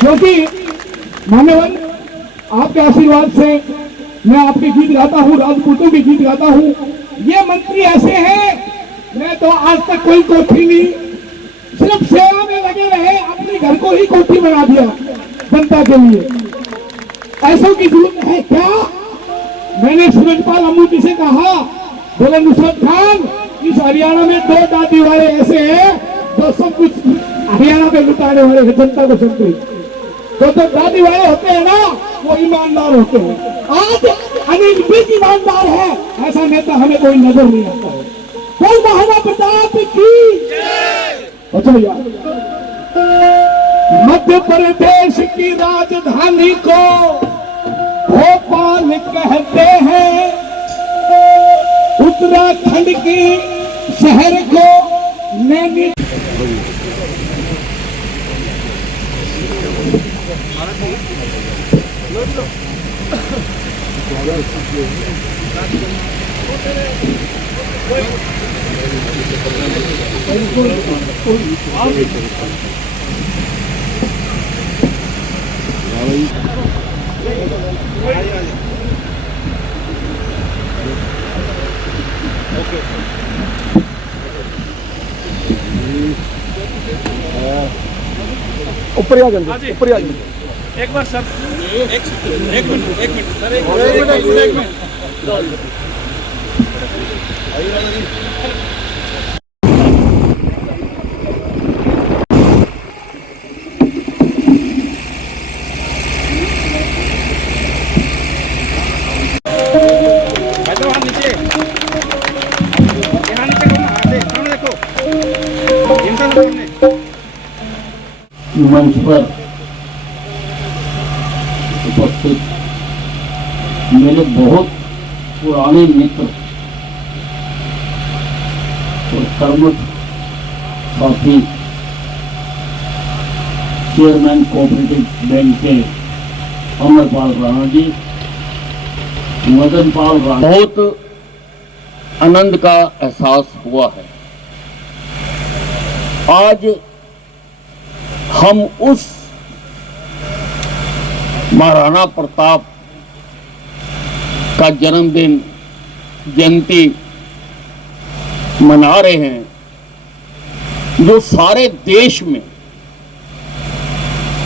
क्योंकि मान्यवर आपके आशीर्वाद से मैं आपके गीत गाता हूँ, राजपूतों के गीत गाता हूँ। ये मंत्री ऐसे हैं, मैं तो आज तक कोई कोठी नहीं, सिर्फ सेवा में लगे रहे, अपने घर को ही कोठी बना दिया जनता के लिए। ऐसों की जरूरत है क्या? मैंने सूरजपाल अमूती से कहा, बोले नुसरत खान, इस हरियाणा में 2 दादी वाले ऐसे हैं जो सब कुछ हरियाणा पे लुटाने वाले हैं जनता को संतरी। तो दादी वाले होते हैं ना, वो ईमानदार होते हैं। आज अनिल भी ईमानदार है, ऐसा नेता हमें कोई नजर नहीं आता है। कोई महाराणा प्रताप की। अच्छा भैया, मध्य प्रदेश की राजधानी को भोपाल कहते हैं, उत्तराखंड की शहर को नैनी। ऊपर आ जाएंगे, ऊपर आ जाएंगे। एक बार सर, एक मिनट सर, एक मिनट। मंच पर उपस्थित मेरे बहुत पुराने मित्र और कर्मठ साथी चेयरमैन कोऑपरेटिव बैंक के अमरपाल राणा जी, मदन पाल राणा, बहुत आनंद का एहसास हुआ है। आज हम उस महाराणा प्रताप का जन्मदिन जयंती मना रहे हैं, जो सारे देश में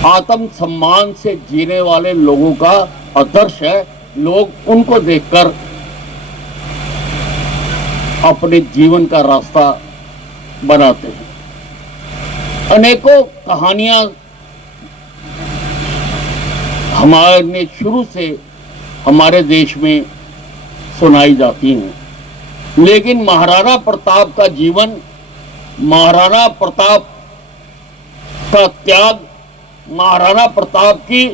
आत्म सम्मान से जीने वाले लोगों का आदर्श है। लोग उनको देखकर अपने जीवन का रास्ता बनाते हैं। अनेकों कहानियां हमारे शुरू से हमारे देश में सुनाई जाती हैं, लेकिन महाराणा प्रताप का जीवन, महाराणा प्रताप का त्याग, महाराणा प्रताप की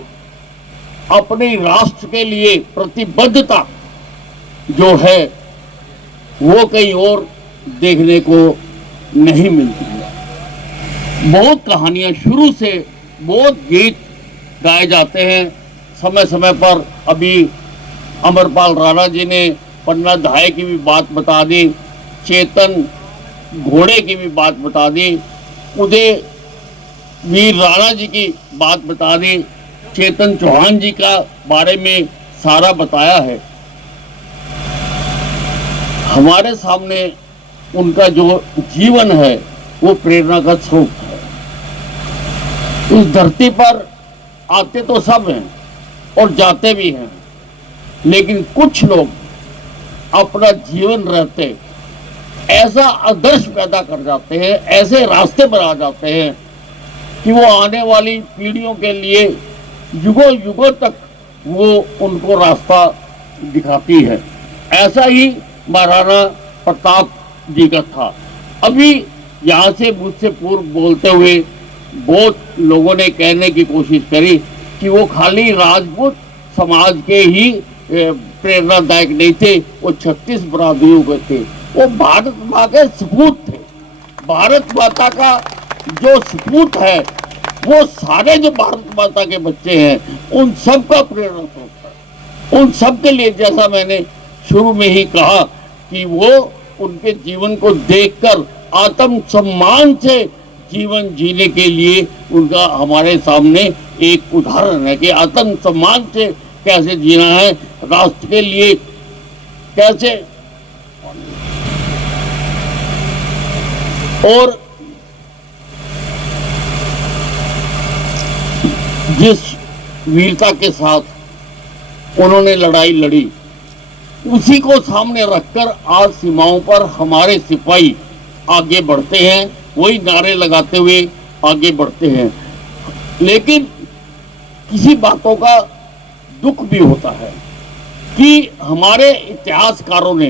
अपने राष्ट्र के लिए प्रतिबद्धता जो है वो कहीं और देखने को नहीं मिलती है। बहुत कहानियां शुरू से, बहुत गीत गाए जाते हैं समय समय पर। अभी अमरपाल राणा जी ने पन्ना धाय की भी बात बता दी, चेतन घोड़े की भी बात बता दी, उदय वीर राणा जी की बात बता दी, चेतन चौहान जी का बारे में सारा बताया है। हमारे सामने उनका जो जीवन है वो प्रेरणा का स्रोत है। इस धरती पर आते तो सब हैं और जाते भी हैं, लेकिन कुछ लोग अपना जीवन रहते ऐसा आदर्श पैदा कर जाते हैं, ऐसे रास्ते बना जाते हैं कि वो आने वाली पीढ़ियों के लिए युगों युगों तक वो उनको रास्ता दिखाती है। ऐसा ही महाराणा प्रताप जी का था। अभी यहाँ से मुझसे पूर्व बोलते हुए बहुत लोगों ने कहने की कोशिश करी कि वो खाली राजपूत समाज के ही प्रेरणादायक नहीं थे, वो 36 बरादरियों के थे। वो भारत माँ के सपूत थे। भारत माता का जो सपूत है वो सारे जो भारत माता के बच्चे हैं उन सब का प्रेरणा स्रोत है। उन सब के लिए, जैसा मैंने शुरू में ही कहा, कि वो उनके जीवन को देखकर आत्म सम्मान से जीवन जीने के लिए उनका हमारे सामने एक उदाहरण है कि आत्म सम्मान से कैसे जीना है, राष्ट्र के लिए कैसे। और जिस वीरता के साथ उन्होंने लड़ाई लड़ी, उसी को सामने रखकर आज सीमाओं पर हमारे सिपाही आगे बढ़ते हैं, वही नारे लगाते हुए आगे बढ़ते हैं। लेकिन किसी बातों का दुख भी होता है कि हमारे इतिहासकारों ने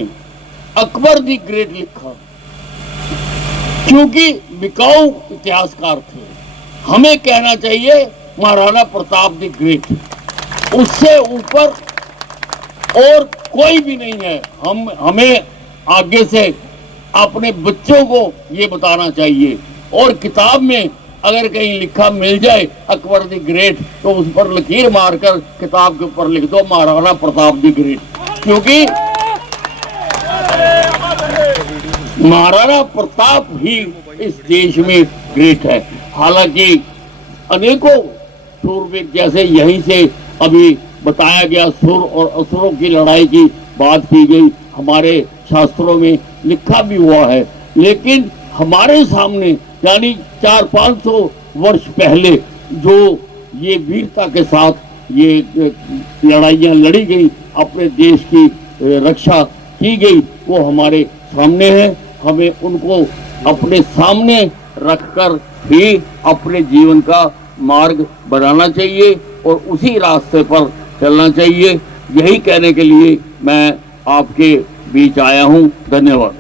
अकबर द ग्रेट लिखा, क्योंकि बिकाऊ इतिहासकार थे। हमें कहना चाहिए महाराणा प्रताप द ग्रेट, उससे ऊपर और कोई भी नहीं है। हमें आगे से अपने बच्चों को ये बताना चाहिए, और किताब में अगर कहीं लिखा मिल जाए अकबर द ग्रेट, तो उस पर लकीर मारकर किताब के ऊपर लिख दो महाराणा प्रताप द ग्रेट, क्योंकि महाराणा प्रताप ही इस देश में ग्रेट है। हालांकि अनेकों शूरवीर, जैसे यहीं से अभी बताया गया, सुर और असुरों की लड़ाई की बात की गई, हमारे शास्त्रों में लिखा भी हुआ है। लेकिन हमारे सामने यानी 400-500 वर्ष पहले जो ये वीरता के साथ ये लड़ाइयाँ लड़ी गई, अपने देश की रक्षा की गई, वो हमारे सामने है। हमें उनको अपने सामने रखकर ही अपने जीवन का मार्ग बनाना चाहिए और उसी रास्ते पर चलना चाहिए। यही कहने के लिए मैं आपके बीच आया हूँ। धन्यवाद।